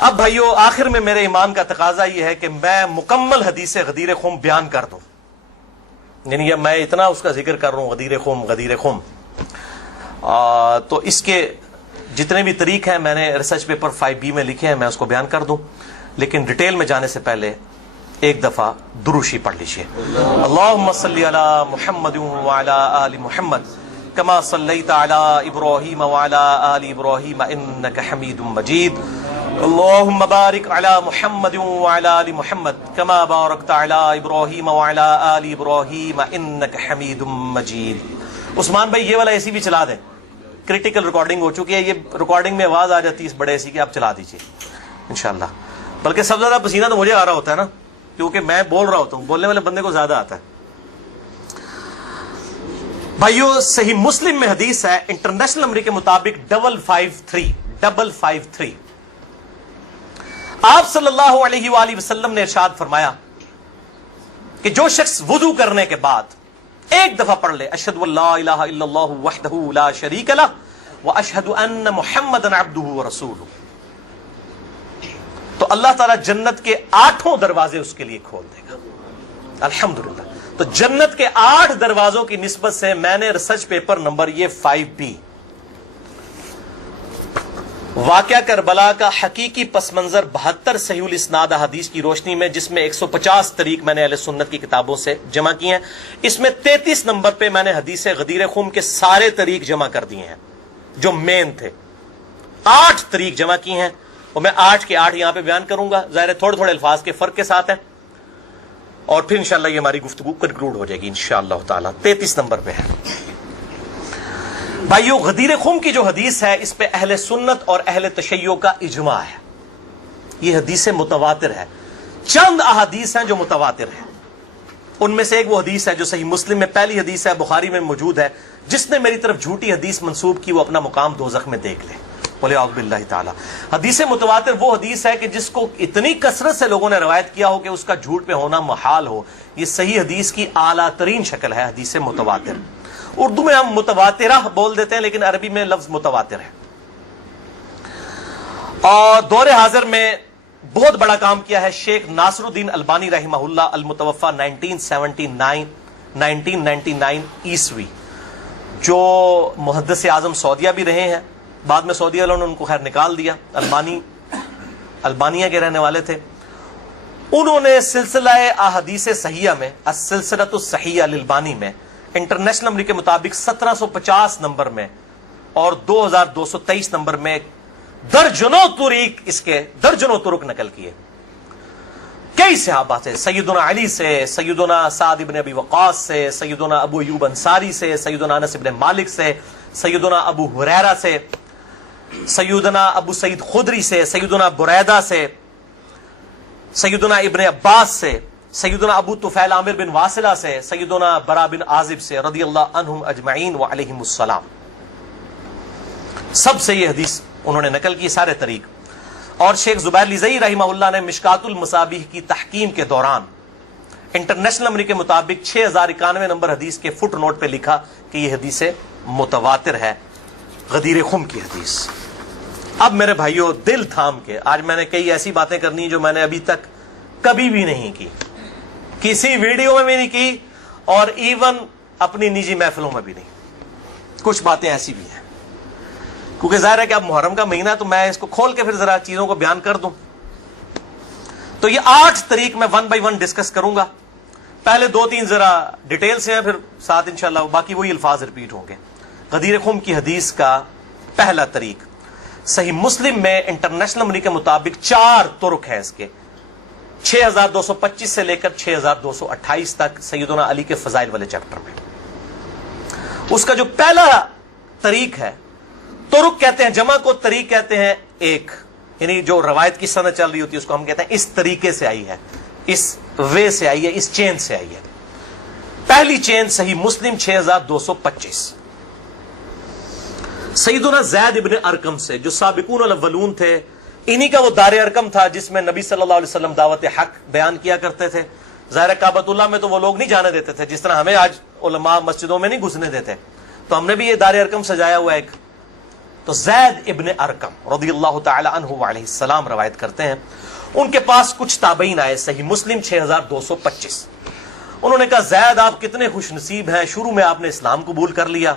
اب بھائیو آخر میں میرے ایمان کا تقاضا یہ ہے کہ میں مکمل حدیث غدیر خم بیان کر دوں، یعنی میں اتنا اس کا ذکر کر رہا ہوں غدیر خم تو اس کے جتنے بھی طریق ہیں میں نے ریسرچ پیپر 5B میں لکھے ہیں، میں اس کو بیان کر دوں، لیکن ڈیٹیل میں جانے سے پہلے ایک دفعہ دروشی پڑھ لیجیے۔ اللہم صلی علی محمد وعلی آل محمد کما صلیت علی ابراہیم وعلی آل ابراہیم انک حمید مجید، اللہم بارک علی محمد وعلی آل محمد کما بارکت علی ابراہیم وعلی آل ابراہیم انک حمید مجید۔ عثمان بھائی یہ والا ایسی بھی چلا دیں، کریٹیکل ریکارڈنگ ہو چکی ہے، یہ ریکارڈنگ میں آواز آ جاتی ہے اس بڑے ایسی کہ آپ چلا دیجیے انشاءاللہ۔ بلکہ سب سے زیادہ پسینہ تو مجھے آ رہا ہوتا ہے نا، کیونکہ میں بول رہا ہوتا ہوں، بولنے والے بندے کو زیادہ آتا ہے۔ بھائیو صحیح مسلم میں حدیث ہے انٹرنیشنل نمبر کے مطابق 553 آپ صلی اللہ علیہ وآلہ وسلم نے ارشاد فرمایا کہ جو شخص وضو کرنے کے بعد ایک دفعہ پڑھ لے اشہد ان لا الہ الا اللہ وحدہ لا شریک لہ واشہد ان محمدا عبدہ ورسولہ، تو اللہ تعالیٰ جنت کے 8 دروازے اس کے لیے کھول دے گا۔ الحمدللہ، تو جنت کے 8 دروازوں کی نسبت سے میں نے ریسرچ پیپر نمبر یہ 5B واقعہ کربلا کا حقیقی پس منظر 72 صحیح الاسناد حدیث کی روشنی میں، جس میں 150 طریق میں نے اہل سنت کی کتابوں سے جمع کیے ہیں، اس میں 33 نمبر پہ میں نے حدیث غدیر خم کے سارے طریق جمع کر دیے ہیں جو مین تھے، 8 طریق جمع کیے ہیں، اور میں 8 کے 8 یہاں پہ بیان کروں گا، ظاہر تھوڑے تھوڑے الفاظ کے فرق کے ساتھ ہیں، اور پھر انشاءاللہ یہ ہماری گفتگو کنکلوڈ ہو جائے گی انشاءاللہ تعالی۔ 33 نمبر پہ ہے بھائیو غدیر خم کی جو حدیث ہے، اس پہ اہل سنت اور اہل تشیع کا اجماع ہے، یہ حدیث متواتر ہے۔ چند احادیث ہیں جو متواتر ہیں، ان میں سے ایک وہ حدیث ہے جو صحیح مسلم میں پہلی حدیث ہے، بخاری میں موجود ہے، جس نے میری طرف جھوٹی حدیث منسوب کی وہ اپنا مقام دوزخ میں دیکھ لے، بولے اعوذ باللہ تعالی۔ حدیث متواتر وہ حدیث ہے کہ جس کو اتنی کثرت سے لوگوں نے روایت کیا ہو کہ اس کا جھوٹ پہ ہونا محال ہو، یہ صحیح حدیث کی اعلیٰ ترین شکل ہے حدیث متواتر۔ اردو میں ہم متواترہ بول دیتے ہیں، لیکن عربی میں لفظ متواتر ہے۔ اور دور حاضر میں بہت بڑا کام کیا ہے شیخ ناصر الدین البانی رحمہ اللہ، المتوفى 1999 عیسوی، جو محدث اعظم سعودیہ بھی رہے ہیں، بعد میں سعودیہ والوں نے ان کو خیر نکال دیا، البانیہ کے رہنے والے تھے۔ انہوں نے سلسلہ احادیث صحیحہ میں، السلسلۃ الصحیحہ للبانی میں، انٹرنیشنل نمبر کے مطابق 1750 نمبر میں اور 2223 نمبر میں درجنوں طریق، اس کے درجنوں طرق نقل کیے کئی صحابہ سے، سیدنا علی سے، سیدنا سعد بن ابی وقاص سے، سیدنا ابو ایوب انصاری سے، سیدنا انس بن مالک سے، سیدنا ابو ہریرہ سے، سیدنا ابو سعید خدری سے، سیدنا بریدہ سے، سیدنا ابن عباس سے، سیدنا ابو طفیل عامر بن واصلہ سے، سیدنا برا بن عازب سے رضی اللہ عنہم اجمعین وعلیہم السلام، سب سے یہ حدیث انہوں نے نقل کی سارے طریق۔ اور شیخ زبیر لیزئی رحمہ اللہ نے مشکات المصابیح کی تحکیم کے دوران انٹرنیشنل نمبر کے مطابق 6091 نمبر حدیث کے فٹ نوٹ پہ لکھا کہ یہ حدیث متواتر ہے، غدیر خم کی حدیث۔ اب میرے بھائیوں دل تھام کے، آج میں نے کئی ایسی باتیں کرنی جو میں نے ابھی تک کبھی بھی نہیں کی، کسی ویڈیو میں بھی نہیں کی، اور ایون اپنی نجی محفلوں میں بھی نہیں۔ کچھ باتیں ایسی بھی ہیں کیونکہ ظاہر ہے کہ اب محرم کا مہینہ، تو میں اس کو کھول کے پھر ذرا چیزوں کو بیان کر دوں۔ تو یہ 8 طریق میں 1 بائی 1 ڈسکس کروں گا، پہلے 2-3 ذرا ڈیٹیل سے ہیں، پھر ساتھ انشاءاللہ باقی وہی الفاظ ریپیٹ ہوں گے۔ غدیر خم کی حدیث کا پہلا طریق صحیح مسلم میں انٹرنیشنل نمبر کے مطابق 4 طرق ہیں اس کے، 6225 سے لے کر 6228 تک، سیدنا علی کے فضائل والے چیپٹر میں۔ اس کا جو پہلا طریق ہے، طرق کہتے ہیں جمع کو، طریق کہتے ہیں ایک، یعنی جو روایت کی سند چل رہی ہوتی ہے اس کو ہم کہتے ہیں اس طریقے سے آئی ہے، اس وے سے آئی ہے، اس چین سے آئی ہے۔ پہلی چین صحیح مسلم 6225 سیدنا زید ابن ارقم سے، جو سابقون الاولون تھے، انہی کا وہ دار ارقم تھا جس میں نبی صلی اللہ علیہ وسلم دعوت حق بیان کیا کرتے تھے۔ ظاہر کعبۃ اللہ میں تو وہ لوگ نہیں جانے دیتے تھے، جس طرح ہمیں آج علماء مسجدوں میں نہیں گھسنے دیتے، تو ہم نے بھی یہ دار ارقم سجایا ہوا ایک، تو زید ابن ارقم رضی اللہ تعالی عنہ علیہ السلام روایت کرتے ہیں، ان کے پاس کچھ تابعین آئے، صحیح مسلم 6225۔ انہوں نے کہا زید آپ کتنے خوش نصیب ہیں، شروع میں آپ نے اسلام قبول کر لیا،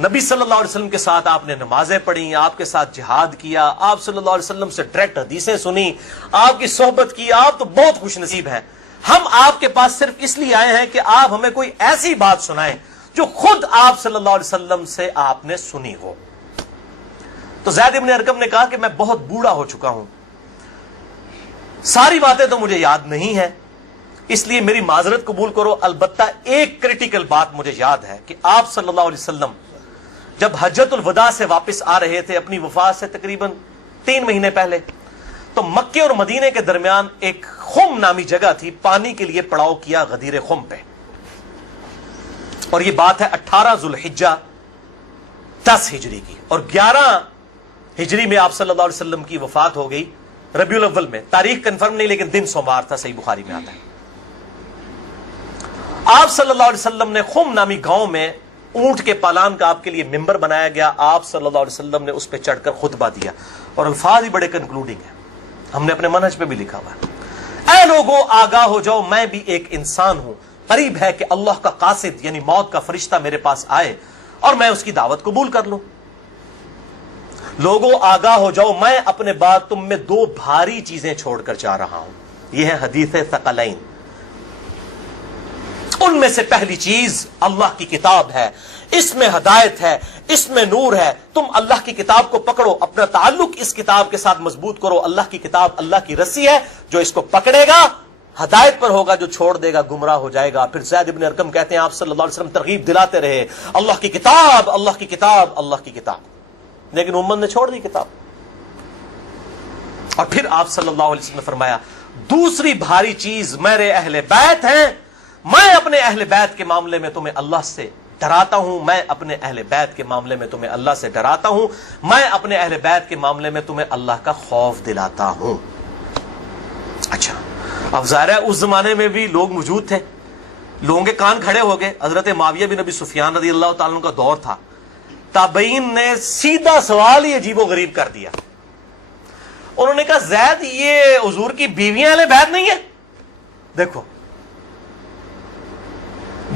نبی صلی اللہ علیہ وسلم کے ساتھ آپ نے نمازیں پڑھی، آپ کے ساتھ جہاد کیا، آپ صلی اللہ علیہ وسلم سے ڈائریکٹ حدیثیں سنی، آپ کی صحبت کی، آپ تو بہت خوش نصیب ہیں۔ ہم آپ کے پاس صرف اس لیے آئے ہیں کہ آپ ہمیں کوئی ایسی بات سنائیں جو خود آپ صلی اللہ علیہ وسلم سے آپ نے سنی ہو۔ تو زید ابن ارقم نے کہا کہ میں بہت بوڑھا ہو چکا ہوں، ساری باتیں تو مجھے یاد نہیں ہیں، اس لیے میری معذرت قبول کرو، البتہ ایک کریٹیکل بات مجھے یاد ہے کہ آپ صلی اللہ علیہ وسلم جب حجۃ الوداع سے واپس آ رہے تھے اپنی وفات سے تقریباً 3 مہینے پہلے، تو مکے اور مدینے کے درمیان ایک خم نامی جگہ تھی، پانی کے لیے پڑاؤ کیا غدیر خم پہ، اور یہ بات ہے 18 ذوالحجہ 10 ہجری کی، اور 11 ہجری میں آپ صلی اللہ علیہ وسلم کی وفات ہو گئی ربیع الاول میں، تاریخ کنفرم نہیں لیکن دن سوموار تھا، صحیح بخاری میں آتا ہے۔ آپ صلی اللہ علیہ وسلم نے خم نامی گاؤں میں اونٹ کے پالان کا آپ کے لیے ممبر بنایا گیا، آپ صلی اللہ علیہ وسلم نے اس پہ چڑھ کر خطبہ دیا، اور الفاظ ہی بڑے کنکلوڈنگ ہیں، ہم نے اپنے منہج پہ بھی لکھا ہوا ہے، اے لوگوں آگاہ ہو جاؤ، میں بھی ایک انسان ہوں، قریب ہے کہ اللہ کا قاصد یعنی موت کا فرشتہ میرے پاس آئے اور میں اس کی دعوت قبول کر لوں۔ لوگوں آگاہ ہو جاؤ، میں اپنے بعد تم میں 2 بھاری چیزیں چھوڑ کر جا رہا ہوں، یہ ہے حدیث ثقلین۔ ان میں سے پہلی چیز اللہ کی کتاب ہے، اس میں ہدایت ہے، اس میں نور ہے، تم اللہ کی کتاب کو پکڑو، اپنا تعلق اس کتاب کے ساتھ مضبوط کرو، اللہ کی کتاب اللہ کی رسی ہے، جو اس کو پکڑے گا ہدایت پر ہوگا، جو چھوڑ دے گا گمراہ ہو جائے گا۔ پھر زید ابن ارقم کہتے ہیں آپ صلی اللہ علیہ وسلم ترغیب دلاتے رہے، اللہ کی کتاب، اللہ کی کتاب، اللہ کی کتاب، لیکن امت نے چھوڑ دی کتاب۔ اور پھر آپ صلی اللہ علیہ وسلم نے فرمایا دوسری بھاری چیز میرے اہل بیت ہیں، میں اپنے اہل بیت کے معاملے میں تمہیں اللہ سے ڈراتا ہوں، میں اپنے اہل بیت کے معاملے میں تمہیں اللہ سے ڈراتا ہوں، میں اپنے اہل بیت کے معاملے میں تمہیں اللہ کا خوف دلاتا ہوں۔ اچھا، اب ظاہر ہے اس زمانے میں بھی لوگ موجود تھے، لوگوں کے کان کھڑے ہو گئے، حضرت معاویہ بن ابی سفیان رضی اللہ تعالیٰ عنہ کا دور تھا، تابعین نے سیدھا سوال ہی عجیب و غریب کر دیا، انہوں نے کہا زید یہ حضور کی بیویاں اہل بیت نہیں ہیں؟ دیکھو،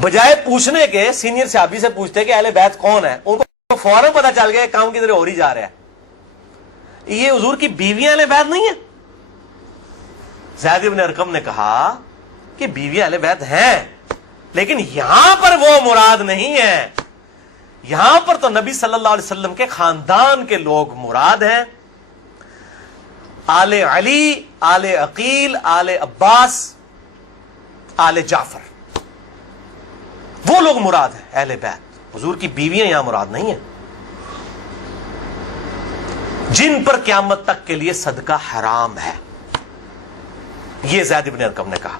بجائے پوچھنے کے سینئر صحابی سے پوچھتے کہ اہل بیت کون ہے، ان کو فوراً پتا چل گیا کام کی طرح ہو ہی جا رہا ہے، یہ حضور کی بیویاں اہل بیت نہیں ہیں۔ زید بن ارقم نے کہا کہ بیویاں اہل بیت ہیں، لیکن یہاں پر وہ مراد نہیں ہے، یہاں پر تو نبی صلی اللہ علیہ وسلم کے خاندان کے لوگ مراد ہیں، آل علی، آل عقیل، آل عباس، آل جعفر، وہ لوگ مراد ہیں اہل بیت، حضور کی بیویاں یہاں مراد نہیں ہیں، جن پر قیامت تک کے لیے صدقہ حرام ہے، یہ زید بن ارقم نے کہا۔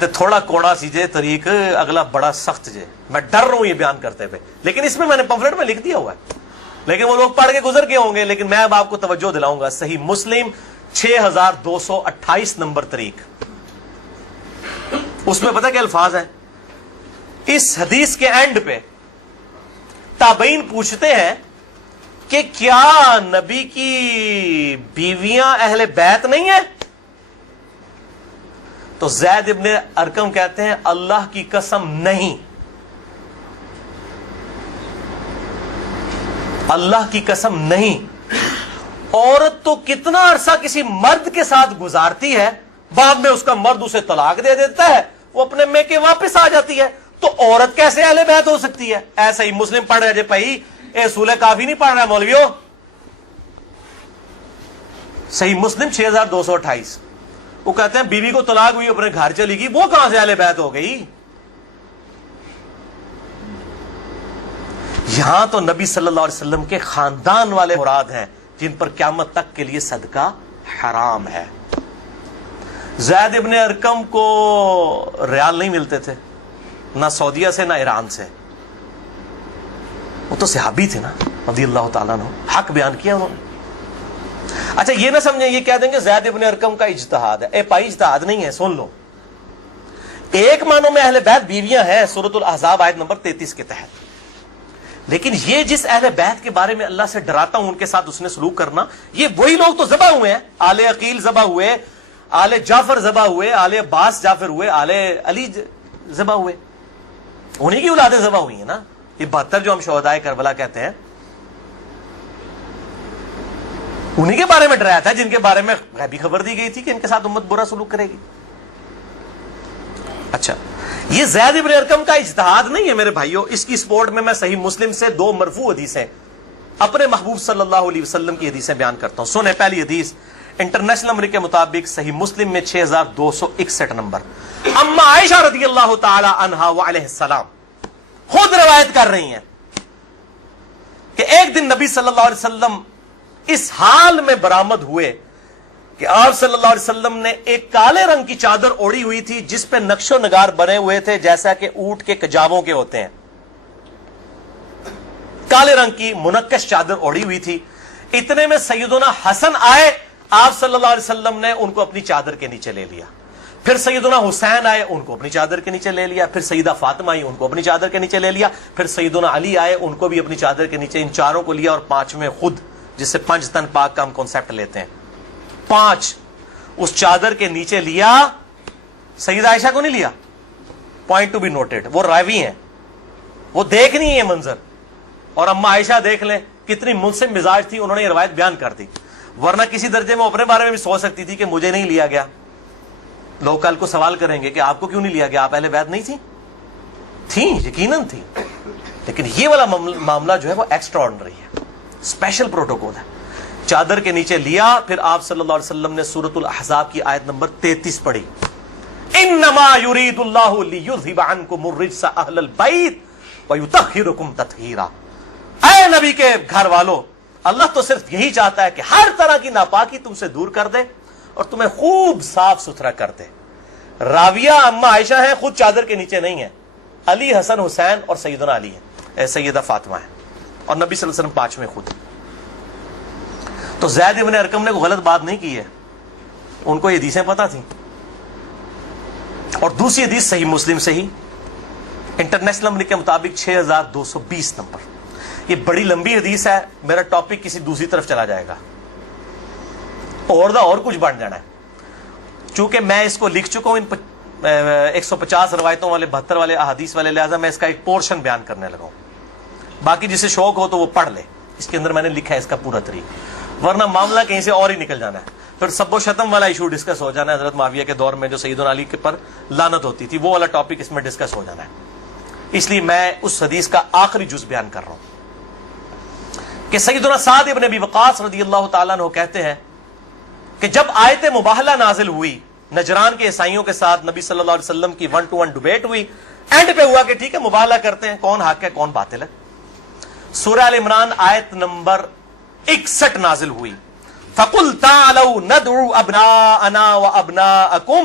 تو تھوڑا کوڑا سیجے طریق، اگلا بڑا سخت جے، میں ڈر رہا ہوں یہ بیان کرتے ہوئے، لیکن اس میں نے پمفلٹ میں لکھ دیا ہوا ہے، لیکن وہ لوگ پڑھ کے گزر گئے ہوں گے، لیکن میں اب آپ کو توجہ دلاؤں گا۔ صحیح مسلم 6228 نمبر طریق، اس میں پتہ کیا الفاظ ہیں؟ اس حدیث کے اینڈ پہ تابعین پوچھتے ہیں کہ کیا نبی کی بیویاں اہل بیت نہیں ہیں؟ تو زید ابن ارقم کہتے ہیں اللہ کی قسم نہیں، اللہ کی قسم نہیں، عورت تو کتنا عرصہ کسی مرد کے ساتھ گزارتی ہے، بعد میں اس کا مرد اسے طلاق دے دیتا ہے، وہ اپنے میکے واپس آ جاتی ہے، تو عورت کیسے اہل بیت ہو سکتی ہے؟ ایسا ہی مسلم پڑھ رہے جے بھائی، اصول کافی نہیں پڑھ رہا ہے مولویوں، صحیح مسلم 6228، وہ کہتے ہیں بیوی کو طلاق ہوئی اپنے گھر چلی گئی، وہ کہاں سے اہل بیت ہو گئی؟ یہاں تو نبی صلی اللہ علیہ وسلم کے خاندان والے مراد ہیں، جن پر قیامت تک کے لیے صدقہ حرام ہے۔ زید ابن ارقم کو ریال نہیں ملتے تھے، نہ سعودیہ سے نہ ایران سے، وہ تو صحابی تھے نا رضی اللہ تعالیٰ عنہ، حق بیان کیا انہوں نے۔ اچھا یہ نہ سمجھیں یہ کہہ دیں کہ زید ابن ارقم کا اجتہاد ہے، اے بھائی اجتہاد نہیں ہے، سن لو، ایک معنوں میں اہل بیت بیویاں ہیں سورۃ الاحزاب آیت نمبر 33 کے تحت، لیکن یہ جس اہل بیت کے بارے میں اللہ سے ڈراتا ہوں ان کے ساتھ اس نے سلوک کرنا، یہ وہی لوگ تو ذبح ہوئے ہیں، آل عقیل ذبح ہوئے، آل جعفر ذبح ہوئے، آل عباس جعفر ہوئے، آل علی ذبح ہوئے، انہی کی اولادیں ذبح ہوئی ہیں نا. یہ 72 جو ہم شہدائے کربلا کہتے ہیں انہی کے بارے میں ڈرایا تھا، جن کے بارے میں غیبی خبر دی گئی تھی کہ ان کے ساتھ امت برا سلوک کرے گی. اچھا، یہ زید ابن ارقم کا اجتہاد نہیں ہے میرے بھائیوں، اس کی سپورٹ میں صحیح مسلم سے 2 مرفوع حدیثیں اپنے محبوب صلی اللہ علیہ وسلم کی حدیثیں بیان کرتا ہوں. سنیں پہلی حدیث انٹرنیشنل نمبر کے مطابق صحیح مسلم میں 6261 نمبر. اما عائشہ رضی اللہ تعالی عنہا وعلیہ السلام خود روایت کر رہی ہیں کہ ایک دن نبی صلی اللہ علیہ وسلم اس حال میں برآمد ہوئے کہ آپ صلی اللہ علیہ وسلم نے ایک کالے رنگ کی چادر اوڑھی ہوئی تھی جس پہ نقش و نگار بنے ہوئے تھے جیسا کہ اونٹ کے کجاووں کے ہوتے ہیں. کالے رنگ کی منقش چادر اوڑھی ہوئی تھی. اتنے میں سیدنا حسن آئے، آپ صلی اللہ علیہ وسلم نے ان کو اپنی چادر کے نیچے لے لیا. پھر سیدنا حسین آئے، ان کو اپنی چادر کے نیچے لے لیا. پھر سیدہ فاطمہ آئی، ان کو اپنی چادر کے نیچے لے لیا. پھر سیدنا علی آئے، ان کو بھی اپنی چادر کے نیچے، ان چاروں کو لیا. اور 5ویں خود، جس سے 5 تن پاک کا ہم کانسیپٹ لیتے ہیں، 5 اس چادر کے نیچے لیا. سیدہ عائشہ کو نہیں لیا. پوائنٹ ٹو بی نوٹڈ، وہ راوی ہیں، وہ دیکھ نہیں ہے منظر. اور اما عائشہ دیکھ لیں کتنی منصف مزاج تھی، انہوں نے یہ روایت بیان کر دی. ورنہ کسی درجے میں اپنے بارے میں بھی سوچ سکتی تھی کہ مجھے نہیں لیا گیا. لوگ کل کو سوال کریں گے کہ آپ کو کیوں نہیں لیا گیا، آپ اہل بیت نہیں تھیں، یقیناً تھی. لیکن یہ والا معاملہ جو ہے وہ ایکسٹرا آرڈنری ہے، اسپیشل پروٹوکول ہے. چادر کے نیچے لیا. پھر آپ صلی اللہ علیہ وسلم نے سورۃ الاحزاب کی آیت نمبر 33 پڑھی، انما یرید اللہ لیذھب عنکم الرجس اہل البیت ویطہرکم تطہیرا. اے نبی کے گھر والو، اللہ تو صرف یہی چاہتا ہے کہ ہر طرح کی ناپاکی تم سے دور کر دے اور تمہیں خوب صاف ستھرا کر دے. راویہ اما عائشہ ہیں، خود چادر کے نیچے نہیں ہیں. علی، حسن، حسین اور سیدنا علی ہیں، سیدہ فاطمہ ہیں، اور نبی صلی اللہ علیہ وسلم 5ویں خود. تو زید ابن ارقم نے کوئی غلط بات نہیں کی ہے، ان کو یہ حدیثیں پتہ تھیں. اور دوسری حدیث صحیح مسلم سے ہی انٹرنیشنل نمبر کے مطابق 6220 نمبر. یہ بڑی لمبی حدیث ہے، میرا ٹاپک کسی دوسری طرف چلا جائے گا اور کچھ بن جانا ہے. چونکہ میں اس کو لکھ چکا ہوں ان 150 روایتوں والے 72 والے احادیث والے، لہذا میں اس کا ایک پورشن بیان کرنے لگا ہوں. باقی جسے شوق ہو تو وہ پڑھ لے، اس کے اندر میں نے لکھا ہے اس کا پورا طریق، ورنہ معاملہ کہیں سے اور ہی نکل جانا ہے. پھر سب و شتم والا ایشو ڈسکس ہو جانا ہے، حضرت معاویہ کے دور میں جو سیدنا علی کے پر لعنت ہوتی تھی، وہ والا ٹاپک اس میں ڈسکس ہو جانا ہے. اس لیے میں اس حدیث کا آخری جز بیان کر رہا ہوں کہ سیدنا سعد ابن ابی وقاص رضی اللہ تعالیٰ عنہ کہتے ہیں کہ جب آیت مباہلہ نازل ہوئی نجران کے عیسائیوں کے ساتھ، نبی صلی اللہ علیہ وسلم کی 1-to-1 ڈبیٹ ہوئی. اینڈ پہ ہوا کہ ٹھیک ہے مباہلہ کرتے ہیں، کون حق ہے کون باطل ہے. سورہ ال عمران آیت نمبر 61 نازل ہوئی، فَقُلْ تَعَالَوْا نَدْعُوا أَبْنَاءَنَا وَأَبْنَاءَكُمْ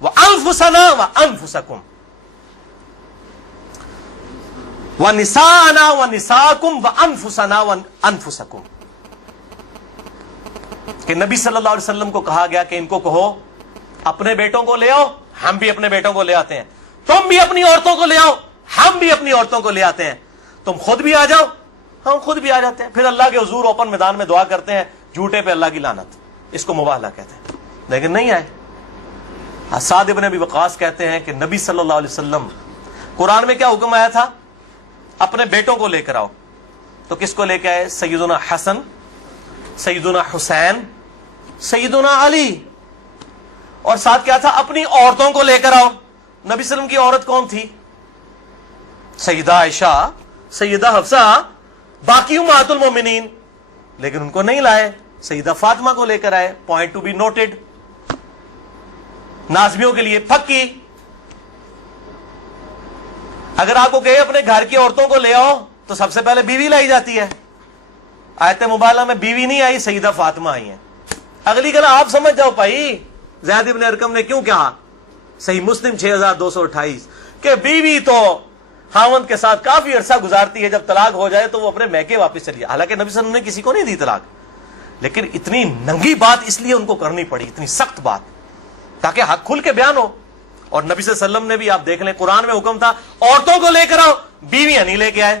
وَأَنفُسَنَا وَأَنفُسَكُمْ وَنِسَاءَنَا وَنِسَاءَكُمْ وَأَنفُسَنَا وَأَنفُسَكُمْ. کہ نبی صلی اللہ علیہ وسلم کو کہا گیا کہ ان کو کہو اپنے بیٹوں کو لے آؤ، ہم بھی اپنے بیٹوں کو لے آتے ہیں. تم بھی اپنی عورتوں کو لے آؤ، ہم بھی اپنی عورتوں کو لے آتے ہیں. تم خود بھی آ جاؤ، ہم خود بھی آ جاتے ہیں. پھر اللہ کے حضور اوپن میدان میں دعا کرتے ہیں، جھوٹے پہ اللہ کی لعنت. اس کو مباہلہ کہتے ہیں. لیکن نہیں آئے. سعد ابن ابی وقاص کہتے ہیں کہ نبی صلی اللہ علیہ وسلم، قرآن میں کیا حکم آیا تھا؟ اپنے بیٹوں کو لے کر آؤ. تو کس کو لے کے آئے؟ سیدنا حسن، سیدنا حسین، سیدنا علی. اور ساتھ کیا تھا؟ اپنی عورتوں کو لے کر آؤ. نبی صلی اللہ علیہ وسلم کی عورت کون تھی؟ سیدہ عائشہ، سیدہ حفصہ، باقی امہات المومنین. لیکن ان کو نہیں لائے، سیدہ فاطمہ کو لے کر آئے. Point to be noted. نازمیوں کے لیے پکی. اگر آپ کو کہے اپنے گھر کی عورتوں کو لے آؤ تو سب سے پہلے بیوی لائی جاتی ہے. آیت مباہلہ میں بیوی نہیں آئی، سیدہ فاطمہ آئی ہیں. اگلی گلا آپ سمجھ جاؤ بھائی زید ابن ارقم نے کیوں کہا. صحیح مسلم 6228 کہ بیوی تو خاوند کے ساتھ کافی عرصہ گزارتی ہے، جب طلاق ہو جائے تو وہ اپنے میکے واپس چلی جائے. حالانکہ نبی صلی اللہ علیہ وسلم نے کسی کو نہیں دی طلاق، لیکن اتنی ننگی بات اس لیے ان کو کرنی پڑی، اتنی سخت بات، تاکہ حق کھل کے بیان ہو. اور نبی صلی اللہ علیہ وسلم نے بھی آپ دیکھ لیں قرآن میں حکم تھا عورتوں کو لے کر آؤ، بیویاں نہیں لے کے آئے.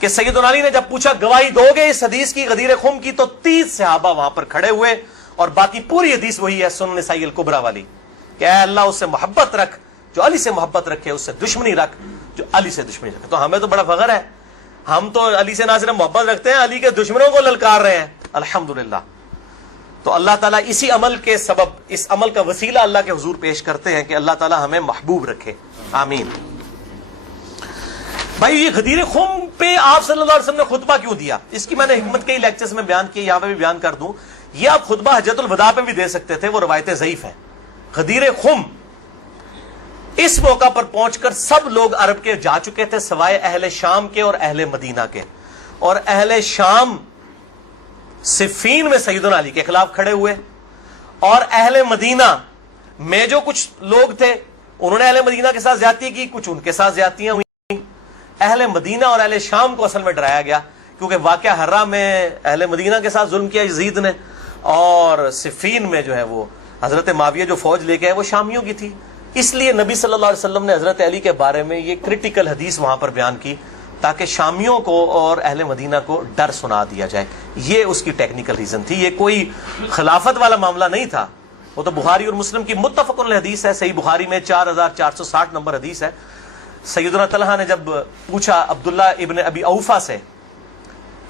کہ سیدنا علی نے جب پوچھا گواہی دو گے اس حدیث کی غدیر خم کی، تو 30 صحابہ وہاں پر کھڑے ہوئے، اور باقی پوری حدیث وہی ہے سنن نسائی الکبریٰ والی کہ اے اللہ اس سے محبت رکھ جو علی سے محبت رکھے، اس سے دشمنی رکھ جو علی سے دشمنی رکھے۔ تو ہمیں تو بڑا فخر ہے، ہم تو علی سے نہ صرف محبت رکھتے ہیں، علی کے دشمنوں کو للکار رہے ہیں، الحمدللہ۔ تو اللہ تعالیٰ اسی عمل کے سبب، اس عمل کا وسیلہ اللہ کے حضور پیش کرتے ہیں کہ اللہ تعالیٰ ہمیں محبوب رکھے، آمین۔ بھائی یہ غدیر خم پہ آپ صلی اللہ علیہ وسلم نے خطبہ کیوں دیا؟ اس کی میں نے حکمت کئی لیکچرز میں بیان کی، یہاں پہ بھی بیان کر دوں۔ یہ آپ خطبہ حجۃ الوداع پہ بھی دے سکتے تھے، وہ روایتیں ضعیف ہیں۔ غدیر خم اس موقع پر پہنچ کر سب لوگ عرب کے جا چکے تھے سوائے اہل شام کے اور اہل مدینہ کے، اور اہل شام صفین میں سیدنا علی کے خلاف کھڑے ہوئے، اور اہل مدینہ میں جو کچھ لوگ تھے انہوں نے اہل مدینہ کے ساتھ زیادتی کی، کچھ ان کے ساتھ زیادتیاں ہوئی۔ اہل مدینہ اور اہل شام کو اصل میں ڈرایا گیا، کیونکہ واقعہ ہرہ میں اہل مدینہ کے ساتھ ظلم کیا یزید نے، اور صفین میں جو ہے وہ حضرت معاویہ جو فوج لے کے آئے وہ شامیوں کی تھی۔ اس لیے نبی صلی اللہ علیہ وسلم نے حضرت علی کے بارے میں یہ کرٹیکل حدیث وہاں پر بیان کی تاکہ شامیوں کو اور اہل مدینہ کو ڈر سنا دیا جائے۔ یہ اس کی ٹیکنیکل ریزن تھی، یہ کوئی خلافت والا معاملہ نہیں تھا۔ وہ تو بخاری اور مسلم کی متفق علیہ حدیث ہے، صحیح بخاری میں 4460 نمبر حدیث ہے۔ سیدنا طلحہ نے جب پوچھا عبداللہ ابن ابی اوفا سے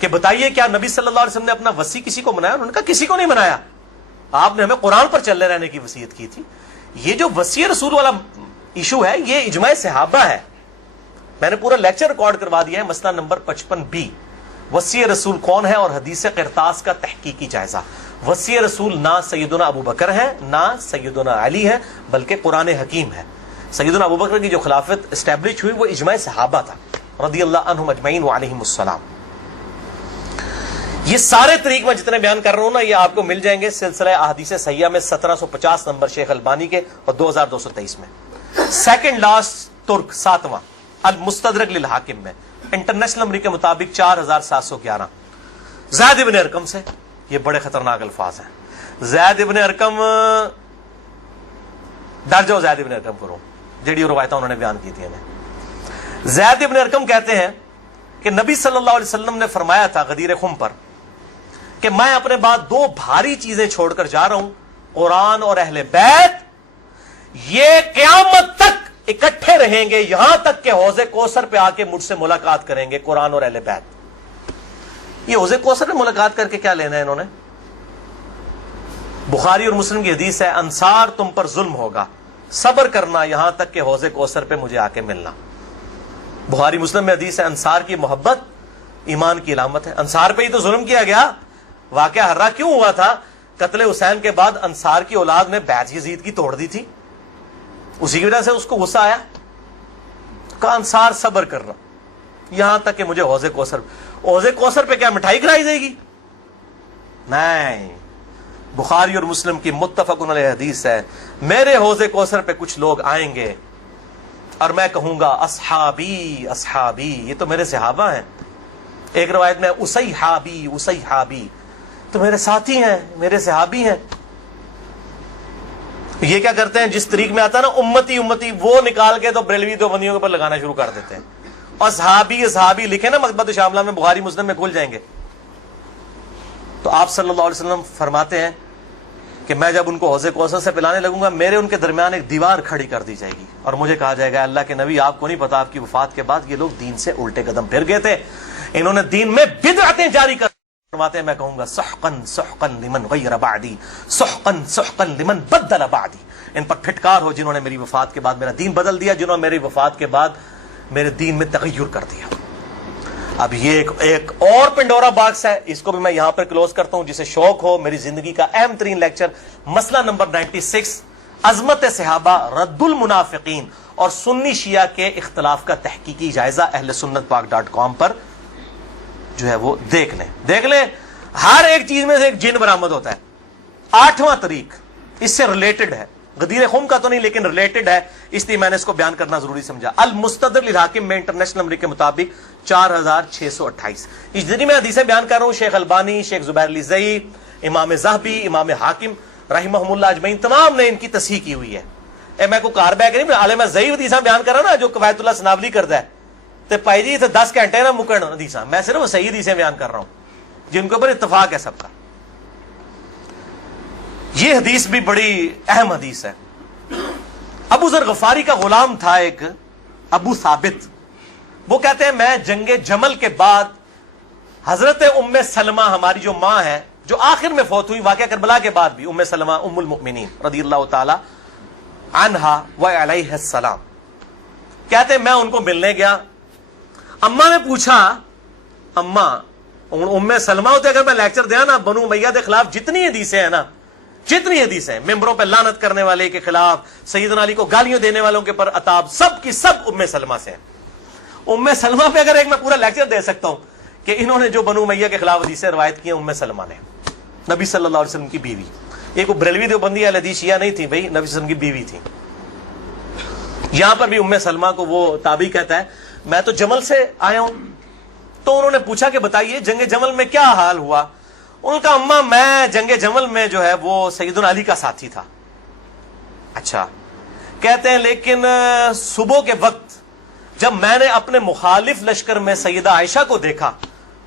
کہ بتائیے کیا نبی صلی اللہ علیہ وسلم نے اپنا وصی کسی کو منایا؟ انہوں نے کہا کسی کو نہیں منایا، آپ نے ہمیں قرآن پر چلے رہنے کی وصیت کی تھی۔ یہ جو وصی رسول والا ایشو ہے یہ اجماع صحابہ ہے، میں نے پورا لیکچر ریکارڈ کروا دیا ہے، مسئلہ نمبر 55B، وصی رسول کون ہے اور حدیث قرطاس کا تحقیقی جائزہ۔ وصی رسول نہ سیدنا ابو بکر ہے نہ سیدنا علی ہے، بلکہ قرآن حکیم ہے۔ سیدنا ابو بکر کی جو خلافت اسٹیبلش ہوئی وہ اجماع صحابہ تھا رضی اللہ عنہم اجمعین وعلیہم السلام۔ یہ سارے طریق میں جتنے بیان کر رہا ہوں نا یہ آپ کو مل جائیں گے سلسلہ احادیث صحیحہ میں 1750 نمبر شیخ البانی کے اور 2223 میں۔ سیکنڈ لاسٹ ترک 7واں المستدرک للحاکم میں انٹرنیشنل نمبر کے مطابق 4711 زید ابن ارقم سے۔ یہ بڑے خطرناک الفاظ ہیں۔ زید ابن ارقم ڈر جاؤ، زید ابن ارقم کرو جڑی روایتیں انہوں نے بیان کی تھی ہمیں۔ زید ابن ارقم کہتے ہیں کہ نبی صلی اللہ علیہ وسلم نے فرمایا تھا غدیر خم پر کہ میں اپنے بعد 2 بھاری چیزیں چھوڑ کر جا رہا ہوں، قرآن اور اہل بیت، یہ قیامت تک اکٹھے رہیں گے یہاں تک کہ حوض کوثر پہ آ کے مجھ سے ملاقات کریں گے، قرآن اور اہل بیت۔ یہ حوض کوثر پہ ملاقات کر کے کیا لینا ہے انہوں نے؟ بخاری اور مسلم کی حدیث ہے انصار تم پر ظلم ہوگا، صبر کرنا یہاں تک کہ حوض کوثر پہ مجھے آ کے ملنا۔ بخاری مسلم میں حدیث ہے انصار کی محبت ایمان کی علامت ہے۔ انصار پہ ہی تو ظلم کیا گیا، واقعہ ہرہ کیوں ہوا تھا؟ قتل حسین کے بعد انصار کی اولاد نے بیعت یزید کی توڑ دی تھی، اسی کی وجہ سے اس کو غصہ آیا، کہا انصار صبر کرنا یہاں تک کہ مجھے حوض کوثر پہ کیا مٹھائی کھلائی جائے گی؟ نہیں، بخاری اور مسلم کی متفق علیہ حدیث ہے میرے حوض کوثر پہ کچھ لوگ آئیں گے اور میں کہوں گا اصحابی اصحابی، یہ تو میرے صحابہ ہیں۔ ایک روایت میں اسیحابی اسیحابی، تو میرے ساتھی ہیں، میرے صحابی ہیں۔ یہ کیا کرتے ہیں جس طریق میں آتا ہے نا امتی امتی، وہ نکال کے تو بریلوی دیوبندیوں کے اوپر لگانا شروع کر دیتے ہیں۔ اور صحابی صحابی لکھے نا مکتبۃ شاملہ میں، بخاری مسلم میں کھل جائیں گے۔ تو آپ صلی اللہ علیہ وسلم فرماتے ہیں کہ میں جب ان کو حوض کوثر سے پلانے لگوں گا میرے ان کے درمیان ایک دیوار کھڑی کر دی جائے گی اور مجھے کہا جائے گا اللہ کے نبی آپ کو نہیں پتا آپ کی وفات کے بعد یہ لوگ دین سے الٹے قدم پھر گئے تھے، انہوں نے دین میں بدعتیں جاری کر فرماتے ہیں میں کہوں گا سحقن سحقن لمن غیر بعدی سحقن سحقن لمن بدل بعدی، ان پر پھٹکار ہو جنہوں نے میری وفات کے بعد میرا دین بدل دیا، جنہوں نے میری وفات کے بعد میرے دین میں تغیر کر دیا۔ اب یہ ایک اور پنڈورا باکس ہے، اس کو بھی میں یہاں پر کلوز کرتا ہوں۔ جسے شوق ہو میری زندگی کا اہم ترین لیکچر مسئلہ نمبر 96 عظمت صحابہ رد المنافقین اور سنی شیعہ کے اختلاف کا تحقیقی جائزہ اہل سنت پاک.com پر جو ہے وہ دیکھ لیں۔ ہر ایک چیز میں سے ایک جن برآمد ہوتا ہے۔ 8واں طریق اس سے ریلیٹڈ ہے، غدیر خم کا تو نہیں لیکن ریلیٹڈ ہے، اس لیے میں نے اس کو بیان کرنا ضروری سمجھا۔ المستدرک للحاکم میں انٹرنیشنل نمبر کے مطابق 4628۔ اس جتنی میں حدیثیں بیان کر رہا ہوں شیخ البانی، شیخ زبیر لزئی، امام ذہبی، امام حاکم رحمہم اللہ اجمعین تمام نے ان کی تصحیح کی ہوئی ہے۔ میں کو کار بیک نہیں، عالم ضعیف حدیثیں بیان کر رہا نا جو قواعد اللہ سناولی کرتا ہے، تو بھائی جی 10 گھنٹے نہ مکن حدیثاں، میں صرف صحیح حدیثیں بیان کر رہا ہوں جن کے اوپر اتفاق ہے سب کا۔ یہ حدیث بھی بڑی اہم حدیث ہے۔ ابو ذر غفاری کا غلام تھا ایک ابو ثابت، وہ کہتے ہیں میں جنگ جمل کے بعد حضرت ام سلمہ ہماری جو ماں ہے جو آخر میں فوت ہوئی واقعہ کربلا کے بعد بھی، ام سلمہ ام المؤمنین رضی اللہ تعالی عنہا و علیہ السلام، کہتے ہیں میں ان کو ملنے گیا، اماں نے پوچھا، اماں ام سلمہ ہوتے اگر میں لیکچر دیا نا بنو امیہ کے خلاف جتنی حدیثیں ہیں نا، جتنی حدیثیں ممبروں پہ لعنت کرنے والے کے خلاف، سیدنا علی کو گالیاں دینے والوں کے پر عتاب، سب کی سب ام سلمہ سے ہیں۔ ام سلمہ پہ اگر ایک میں پورا لیکچر دے سکتا ہوں کہ انہوں نے جو بنو امیہ کے خلاف حدیثیں روایت کی ہیں، ام سلمہ نے، نبی صلی اللہ علیہ وسلم کی بیوی، یہ کوئی بریلوی دیوبندی اہل حدیث شیعہ نہیں تھی بھائی، نبی صلی اللہ علیہ وسلم کی بیوی تھی۔ یہاں پر بھی ام سلمہ کو وہ تابعی کہتا ہے میں تو جمل سے آیا ہوں، تو انہوں نے پوچھا کہ بتائیے جنگ جمل میں کیا حال ہوا؟ ان کا اماں میں جنگ جمل میں جو ہے وہ سیدنا علی کا ساتھی تھا۔ اچھا، کہتے ہیں لیکن صبح کے وقت جب میں نے اپنے مخالف لشکر میں سیدہ عائشہ کو دیکھا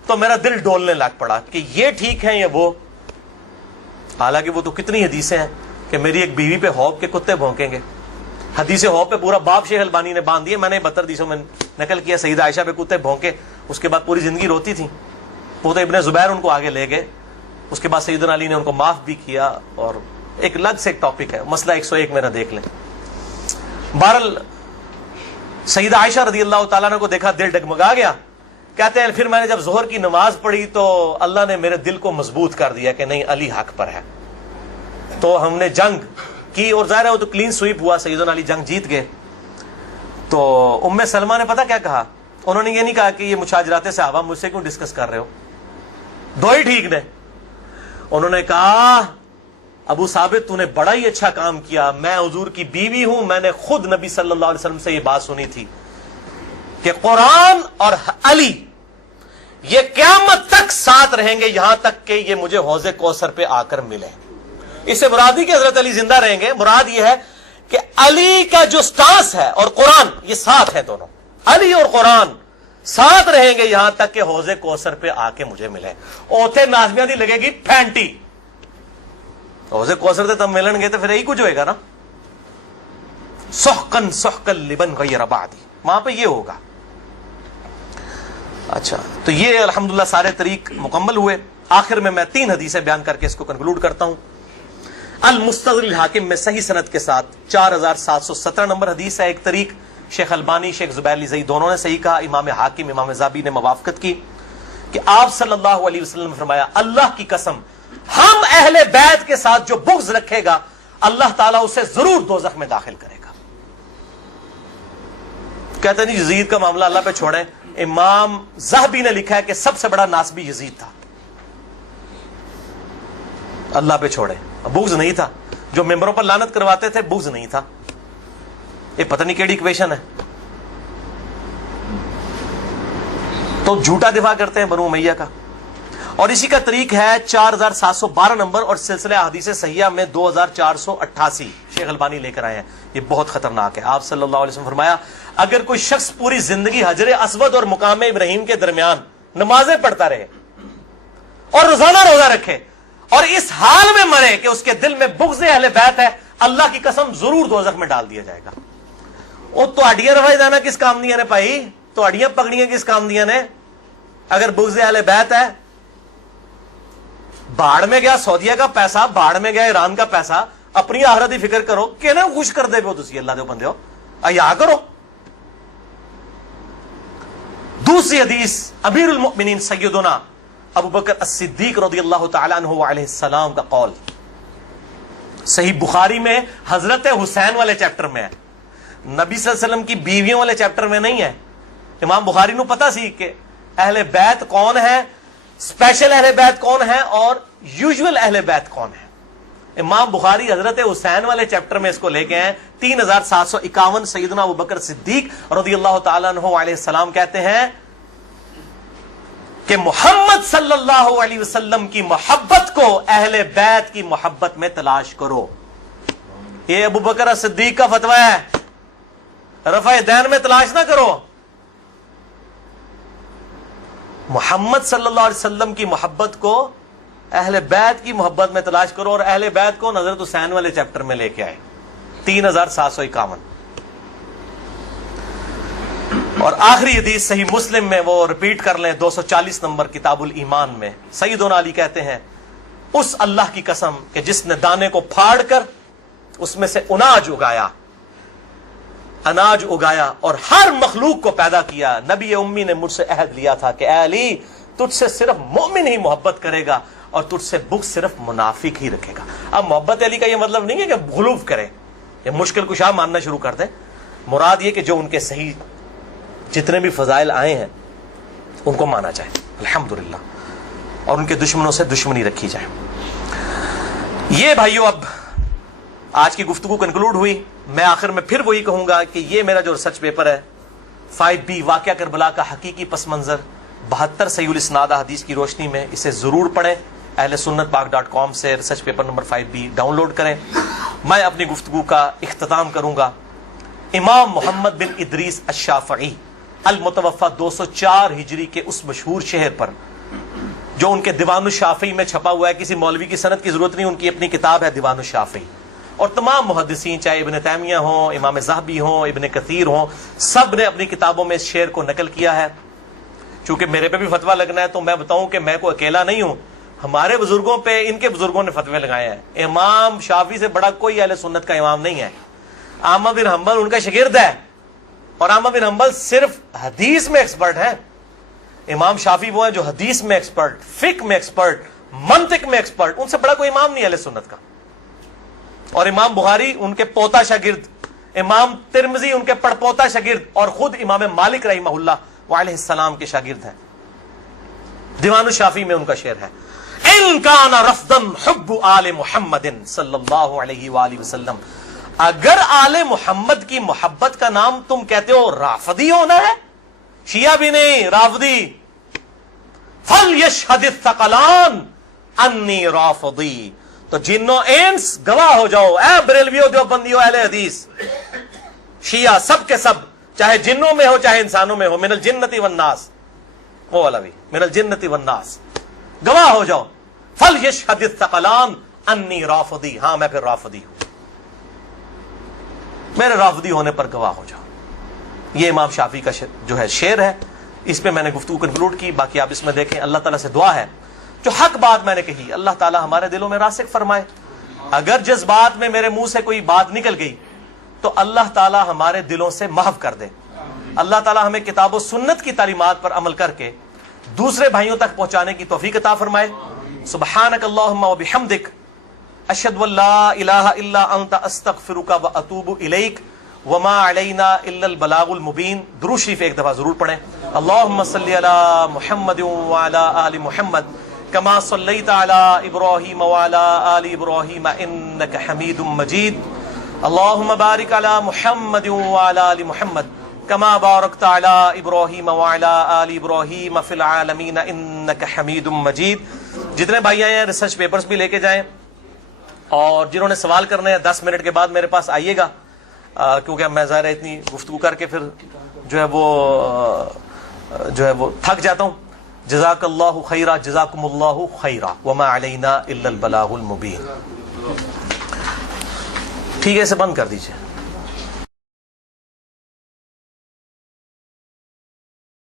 تو میرا دل ڈولنے لگ پڑا کہ یہ ٹھیک ہے یا وہ، حالانکہ وہ تو کتنی حدیثیں ہیں کہ میری ایک بیوی پہ حوض کے کتے بھونکیں گے، حدیث حوض پہ پورا باب شیخ البانی نے باندھ دیا، میں نے 72 حدیثوں میں نقل کیا، سیدہ عائشہ پہ کتے بھونکے، اس کے بعد پوری زندگی روتی تھی، وہ تو ابن زبیر ان کو آگے لے گئے، اس کے بعد سیدنا علی نے ان کو معاف بھی کیا، اور ایک الگ سے ایک ٹاپک ہے، مسئلہ 101 میرا دیکھ لیں۔ بہرحال سیدہ عائشہ رضی اللہ تعالیٰ عنہ کو دیکھا دل ڈگمگا گیا، کہتے ہیں پھر میں نے جب ظہر کی نماز پڑھی تو اللہ نے میرے دل کو مضبوط کر دیا کہ نہیں علی حق پر ہے، تو ہم نے جنگ کی، اور ظاہر ہے وہ تو کلین سویپ ہوا، سیدنا علی جنگ جیت گئے۔ تو ام سلمہ نے پتہ کیا کہا؟ انہوں نے یہ نہیں کہا کہ یہ مشاجرات صحابہ مجھ سے کیوں ڈسکس کر رہے ہو، دو ہی ٹھیک نے، انہوں نے کہا ابو ثابت تو نے بڑا ہی اچھا کام کیا، میں حضور کی بیوی ہوں، میں نے خود نبی صلی اللہ علیہ وسلم سے یہ بات سنی تھی کہ قرآن اور علی یہ قیامت تک ساتھ رہیں گے یہاں تک کہ یہ مجھے حوض کوثر پہ آ کر ملے۔ اس سے مراد نہیں کہ حضرت علی زندہ رہیں گے، مراد یہ ہے کہ علی کا جو سٹانس ہے اور قرآن یہ ساتھ ہیں، دونوں علی اور قرآن ساتھ رہیں گے یہاں تک کہ حوض کوثر پہ آ کے مجھے ملے۔ اوتھے نازمیاں دی لگے گی پھینٹی، حوض کوثر تے تم ملن گے تو پھر یہی کچھ ہوئے گا نا، سحقن سحقن لمن غیر بعدی، وہاں پہ یہ ہوگا۔ اچھا، تو یہ الحمدللہ سارے طریق مکمل ہوئے۔ آخر میں 3 حدیثیں بیان کر کے اس کو کنکلوڈ کرتا ہوں۔ المستدرک الحاکم میں صحیح سند کے ساتھ 4717 نمبر حدیث ہے، ایک طریق شیخ البانی شیخ زبیر علی زئی دونوں نے صحیح کہا، امام حاکم امام ذابی نے موافقت کی کہ آپ صلی اللہ علیہ وسلم نے فرمایا اللہ کی قسم ہم اہل بیت کے ساتھ جو بغض رکھے گا اللہ تعالیٰ اسے ضرور دوزخ میں داخل کرے گا۔ کہتے ہیں یزید کا معاملہ اللہ پہ چھوڑیں، امام ذہبی نے لکھا ہے کہ سب سے بڑا ناسبی یزید تھا، اللہ پہ چھوڑیں، بغض نہیں تھا، جو ممبروں پر لعنت کرواتے تھے بغض نہیں تھا، یہ پتہ نہیں کیڑی ایکویشن ہے، تو جھوٹا دفاع کرتے ہیں بنو امیہ کا۔ اور اسی کا طریق ہے 4712 نمبر اور سلسلہ احادیث صحیحہ میں 2488 شیخ البانی لے کر آئے ہیں، یہ بہت خطرناک ہے۔ آپ صلی اللہ علیہ وسلم فرمایا اگر کوئی شخص پوری زندگی حجر اسود اور مقام ابراہیم کے درمیان نمازیں پڑھتا رہے اور روزانہ روزہ رکھے اور اس حال میں مرے کہ اس کے دل میں بغض اہل بیت ہے، اللہ کی قسم ضرور دوزخ میں ڈال دیا جائے گا۔ وہ تو اڈیاں روائی دانا کس کام دیا نے بھائی، تو اڈیاں پکڑیاں کس کام دیا نے؟ اگر بغض اہل بیت ہے، باڑ میں گیا سعودیہ کا پیسہ، باڑ میں گیا ایران کا پیسہ، اپنی آخرت کی فکر کرو کہ نا خوش کر دے پو تسی اللہ دے بندے ہو، ایا کرو۔ دوسری حدیث امیر المؤمنین سیدنا ابو بکر الصدیق رضی اللہ تعالیٰ عنہ علیہ السلام کا قول، صحیح بخاری میں حضرت حسین والے چیپٹر میں ہے، نبی صلی اللہ علیہ وسلم کی بیویوں والے چیپٹر میں نہیں ہے۔ امام بخاری نو پتا سی کہ اہل بیت کون ہے، اسپیشل اہل بیت کون ہے اور یوزول اہل بیت کون ہے۔ امام بخاری حضرت حسین والے چیپٹر میں اس کو لے کے ہیں 3751 سیدنا ابو بکر صدیق رضی اللہ تعالیٰ عنہ علیہ السلام کہتے ہیں کہ محمد صلی اللہ علیہ وسلم کی محبت کو اہل بیت کی محبت میں تلاش کرو۔ یہ ابو بکر صدیق کا فتویٰ ہے، رفع دین میں تلاش نہ کرو، محمد صلی اللہ علیہ وسلم کی محبت کو اہل بیت کی محبت میں تلاش کرو، اور اہل بیت کو حضرت حسین والے چیپٹر میں لے کے آئے 3751. اور آخری حدیث صحیح مسلم میں وہ ریپیٹ کر لیں 240 نمبر کتاب الایمان میں. سیدنا علی کہتے ہیں اس اللہ کی قسم کہ جس نے دانے کو پھاڑ کر اس میں سے اناج اگایا اور ہر مخلوق کو پیدا کیا، نبی امی نے مجھ سے عہد لیا تھا کہ اے علی تجھ سے صرف مومن ہی محبت کرے گا اور تجھ سے بغض صرف منافق ہی رکھے گا. اب محبت علی کا یہ مطلب نہیں ہے کہ غلوف کرے یا مشکل کشا ماننا شروع کر دیں. مراد یہ کہ جو ان کے صحیح جتنے بھی فضائل آئے ہیں ان کو مانا جائے الحمدللہ، اور ان کے دشمنوں سے دشمنی رکھی جائے. یہ بھائیو اب آج کی گفتگو کنکلوڈ ہوئی. میں آخر میں پھر وہی کہوں گا کہ یہ میرا جو ریسرچ پیپر ہے 5B واقعہ کربلا کا حقیقی پس منظر 72 صحیح الاسناد حدیث کی روشنی میں، اسے ضرور پڑھیں. اہل سنت پاک.com سے research paper number 5B download کریں. میں اپنی گفتگو کا اختتام کروں گا امام محمد بن ادریس الشافعی المتوفى 204 ہجری کے اس مشہور شہر پر جو ان کے دیوان الشافعی میں چھپا ہوا ہے. کسی مولوی کی سند کی ضرورت نہیں، ان کی اپنی کتاب ہے دیوان الشافعی. اور تمام محدثین چاہے ابن تیمیہ ہوں، امام ذہبی ہوں، ابن کثیر ہوں، سب نے اپنی کتابوں میں اس شعر کو نقل کیا ہے. چونکہ میرے پہ بھی فتویٰ لگنا ہے تو میں بتاؤں کہ میں کوئی اکیلا نہیں ہوں، ہمارے بزرگوں پہ ان کے بزرگوں نے فتوے لگائے ہیں. امام شافعی سے بڑا کوئی اہل سنت کا امام نہیں ہے. احمد بن حنبل ان کا شاگرد ہے، اور احمد بن حنبل صرف حدیث میں ایکسپرٹ ہے. امام شافعی وہ ہیں جو حدیث میں ایکسپرٹ، فقہ میں ایکسپرٹ، منطق میں ایکسپرٹ. ان سے بڑا کوئی امام نہیں اہل سنت کا. اور امام بخاری ان کے پوتا شاگرد، امام ترمذی ان کے پڑپوتا شاگرد، اور خود امام مالک رحمہ اللہ علیہ السلام کے شاگرد ہیں. دیوان الشافعی میں ان کا شعر ہے ان کان رفضا حب آل محمد صلی اللہ علیہ وآلہ وسلم. اگر آل محمد کی محبت کا نام تم کہتے ہو رافضی ہونا ہے، شیعہ بھی نہیں رافضی، فَلْيَشْهَدِ الثَّقَلَانِ أَنِّي رَافِضِي. تو جنوں انس گواہ ہو جاؤ، اے بریلویو دیوبندیو اہل حدیث شیعہ سب کے سب، چاہے جنوں میں ہو چاہے انسانوں میں ہو، من الجنت والناس، وہ والا بھی من الجنت والناس، گواہ ہو جاؤ. فَلْيَشْهَدِ الثَّقَلَانِ أَنِّي رَافِضِي. ہاں میں پھر رافضی ہوں، میرے رافضی ہونے پر گواہ ہو جاؤ. یہ امام شافعی کا جو ہے شعر ہے. اس پہ میں نے گفتگو کنکلوڈ کی. باقی آپ اس میں دیکھیں. اللہ تعالیٰ سے دعا ہے جو حق بات میں نے کہی اللہ تعالیٰ ہمارے دلوں میں راسخ فرمائے. اگر جس بات میں میرے منہ سے کوئی بات نکل گئی تو اللہ تعالیٰ ہمارے دلوں سے محو کر دے. اللہ تعالیٰ ہمیں کتاب و سنت کی تعلیمات پر عمل کر کے دوسرے بھائیوں تک پہنچانے کی توفیق عطا فرمائے. سبحانک اللہم و بحمدک اشہد ان لا الہ الا انت استغفرک و اتوب الیک وما علینا الا البلاغ المبین. درود شریف ایک دفعہ ضرور پڑھیں. اللہم صلی علی محمد وعلی آل محمد کما صلیت علی ابراہیم وعلی آل ابراہیم انک حمید مجید. اللہم بارک علی محمد وعلی آل محمد کما بارکت علی ابراہیم وعلی آل ابراہیم فی العالمین انک حمید مجید. جتنے بھائی آئے ہیں ریسرچ پیپرز بھی لے کے جائیں، اور جنہوں نے سوال کرنے ہیں 10 منٹ کے بعد میرے پاس آئیے گا، کیونکہ میں ظاہر ہے اتنی گفتگو کر کے پھر جو ہے وہ تھک جاتا ہوں. جزاک اللہ خیرہ، جزاکم اللہ خیرہ، وما علینا الا البلاغ المبین. ٹھیک ہے، اسے بند کر دیجیے.